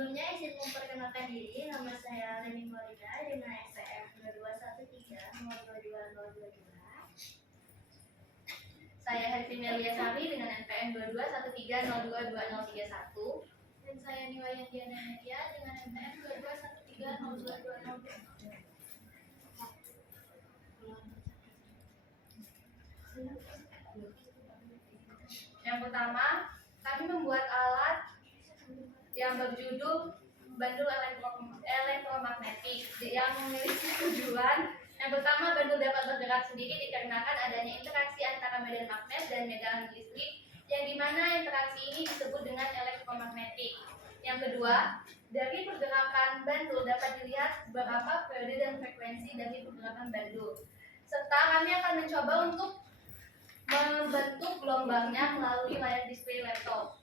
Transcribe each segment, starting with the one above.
Sebelumnya izin memperkenalkan diri, nama saya Reni Maulida dengan SPM 2213022022. Saya Happy Melia Sari dengan NPM 2213022031. Dan saya Niwayan Diana Media dengan NPM 2213022022. Yang pertama, kami membuat alat yang berjudul bandul elektromagnetik yang memiliki tujuan. Yang pertama, bandul dapat bergerak sendiri dikarenakan adanya interaksi antara medan magnet dan medan listrik, yang dimana interaksi ini disebut dengan elektromagnetik. Yang kedua, dari pergerakan bandul dapat dilihat berapa periode dan frekuensi dari pergerakan bandul. Serta kami akan mencoba untuk membentuk gelombangnya melalui layar display laptop.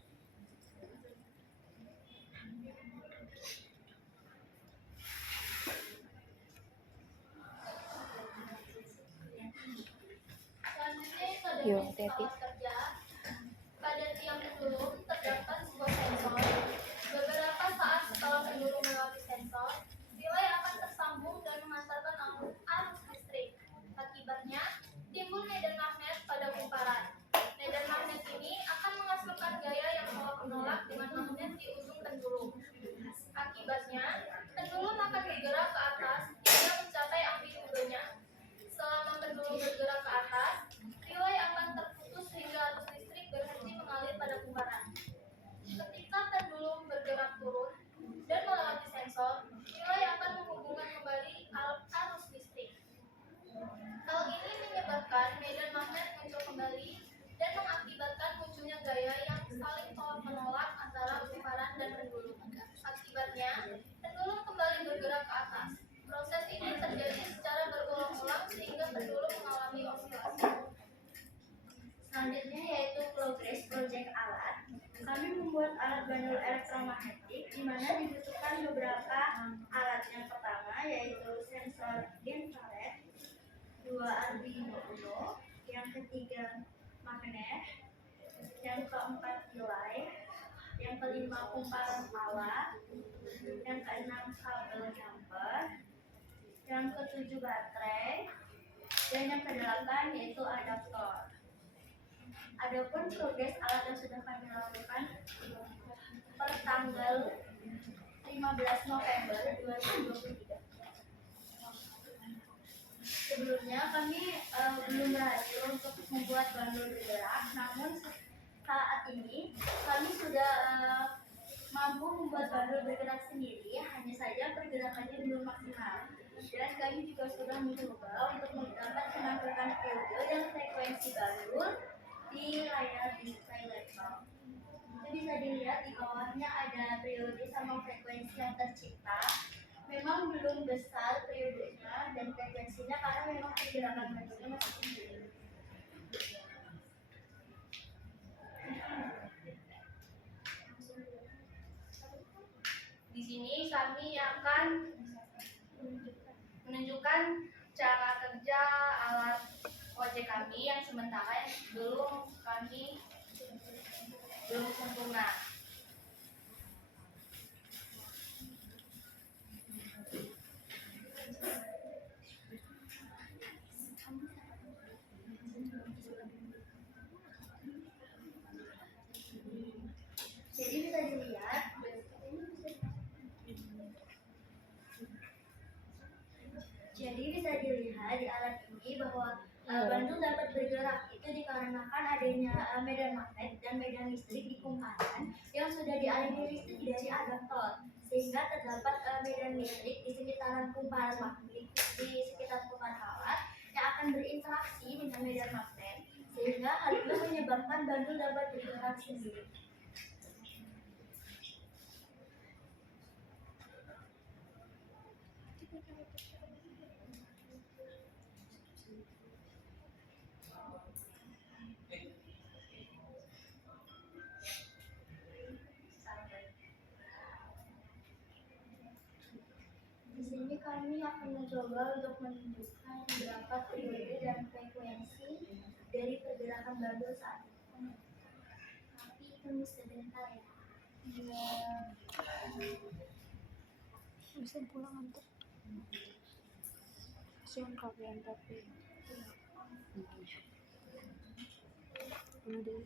Selanjutnya, alat kerja. Pada tiang pendulum terdapat sebuah sensor. Beberapa saat setelah pendulum melewati sensor, relay akan tersambung dan mengantarkan arus listrik. Akibatnya, timbul medan magnet pada kumparan. Medan magnet ini akan menghasilkan gaya yang tolak-menolak dengan magnet di ujung pendulum. Akibatnya, pendulum akan bergerak ke atas hingga mencapai amplitudenya. Selama pendulum bergerak ke atas, relay akan terputus hingga arus listrik berhenti mengalir pada kumparan. Ketika pendulum bergerak turun dan melewati sensor, relay akan menghubungkan kembali arus listrik. Hal ini menyebabkan medan magnet muncul kembali dan mengakibatkan munculnya gaya yang saling tolak-menolak antara kumparan dan pendulum. Akibatnya, pendulum kembali bergerak ke atas. Proses ini terjadi secara berulang-ulang sehingga pendulum mengalami osilasi. Selanjutnya yaitu progress project alat. Kami membuat alat bandul elektromagnetik di mana dibutuhkan beberapa alat. Yang pertama yaitu sensor infrared, 2 Arduino Uno, yang ketiga magnet, yang keempat relay, yang kelima kumparan alat, yang keenam kabel jumper, yang ketujuh baterai, dan yang kedelapan yaitu adaptor. Adapun progres alat yang sudah kami lakukan per tanggal 15 November 2023. Sebelumnya kami belum berhasil untuk membuat bandul bergerak, namun saat ini kami sudah mampu membuat bandul bergerak sendiri, hanya saja pergerakannya belum maksimal. Dan kami juga sudah mencoba untuk dapat menampilkan periode dan frekuensi bandul di layar display laptop. Itu bisa dilihat di bawahnya ada periode sama frekuensi yang tercipta. Memang belum besar periodenya dan frekuensinya karena memang pergerakan bandulnya masih tinggi. Di sini kami akan menunjukkan cara kerja alat project kami yang sementara yang belum sempurna. Jadi bisa dilihat di alat ini bahwa bandul dapat bergerak itu dikarenakan adanya medan magnet dan medan listrik di kumparan yang sudah dialiri listrik dari adaptor, sehingga terdapat medan listrik di sekitaran kumparan magnet, di sekitar kumparan alat yang akan berinteraksi dengan medan magnet, sehingga hal itu menyebabkan bandul dapat bergerak sendiri. Di sini kami akan mencoba untuk menunjukkan beberapa periode dan frekuensi dari pergerakan bandul saat ini. Tapi tunggu sebentar ya. bisa pulang ngantuk. Kasihan kalian tapi udah deh.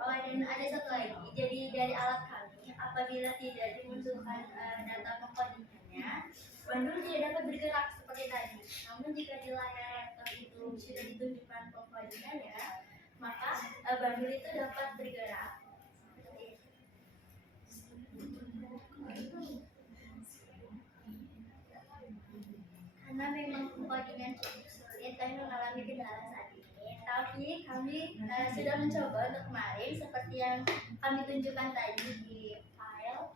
Oh, dan ada satu lagi. Jadi dari alat kami, apabila tidak dimunculkan data pengkodingannya, bandul tidak dapat bergerak seperti tadi. Namun jika di layar laptop itu sudah ditunjukkan pengkodingannya, maka bandul itu dapat bergerak. Karena memang pengkodingan cukup sulit, kami mengalami kendala saat ini. Tapi kami sudah mencoba untuk kemarin seperti yang kami tunjukkan tadi di file.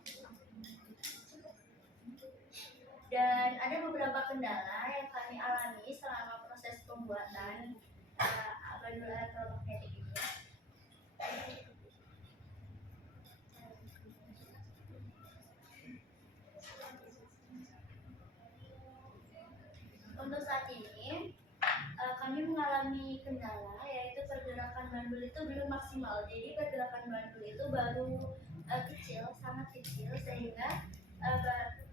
Dan ada beberapa kendala yang kami alami selama proses pembuatan bandul elektromagnetik ini. Untuk saat ini kami mengalami kendala yaitu pergerakan bandul itu belum maksimal. Jadi pergerakan bandul itu baru kecil, sangat kecil, sehingga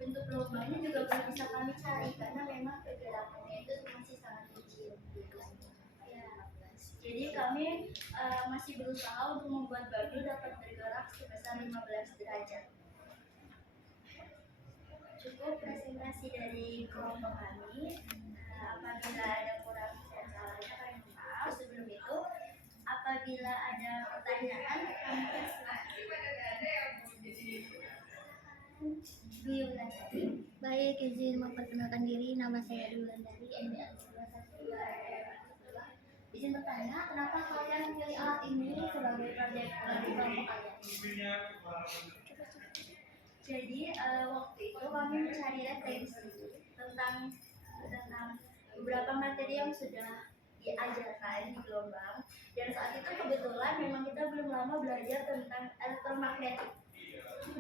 bentuk lubangnya juga belum bisa kami cari karena memang pergerakannya itu masih sangat kecil. Ya. Jadi kami masih berusaha untuk membuat bandul dapat bergerak sebesar 15 derajat. Cukup presentasi dari kelompok kami. Apabila ada kurang dan salahnya kami maaf. Sebelum itu, apabila ada pertanyaan, kami Dwi Wulandari. Baik, izin memperkenalkan diri. Nama saya Dwi Wulandari. Izin bertanya, kenapa kalian memilih alat ini sebagai proyek dari kelompok kalian? Jadi waktu itu kami mencari referensi tentang beberapa materi yang sudah diajarkan di gelombang, dan saat itu kebetulan memang kita belum lama belajar tentang elektromagnetik.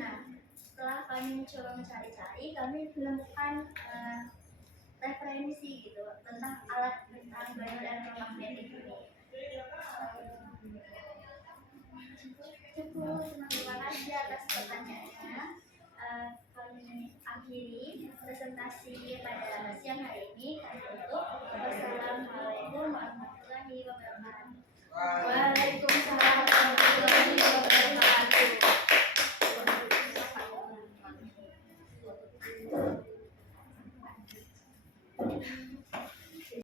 Nah, setelah kami mencoba mencari-cari, kami menemukan referensi gitu tentang alat tentang bandul elektromagnetik ini. Cukup, terima kasih atas pertanyaannya. Kami akhiri presentasi pada siang hari ini.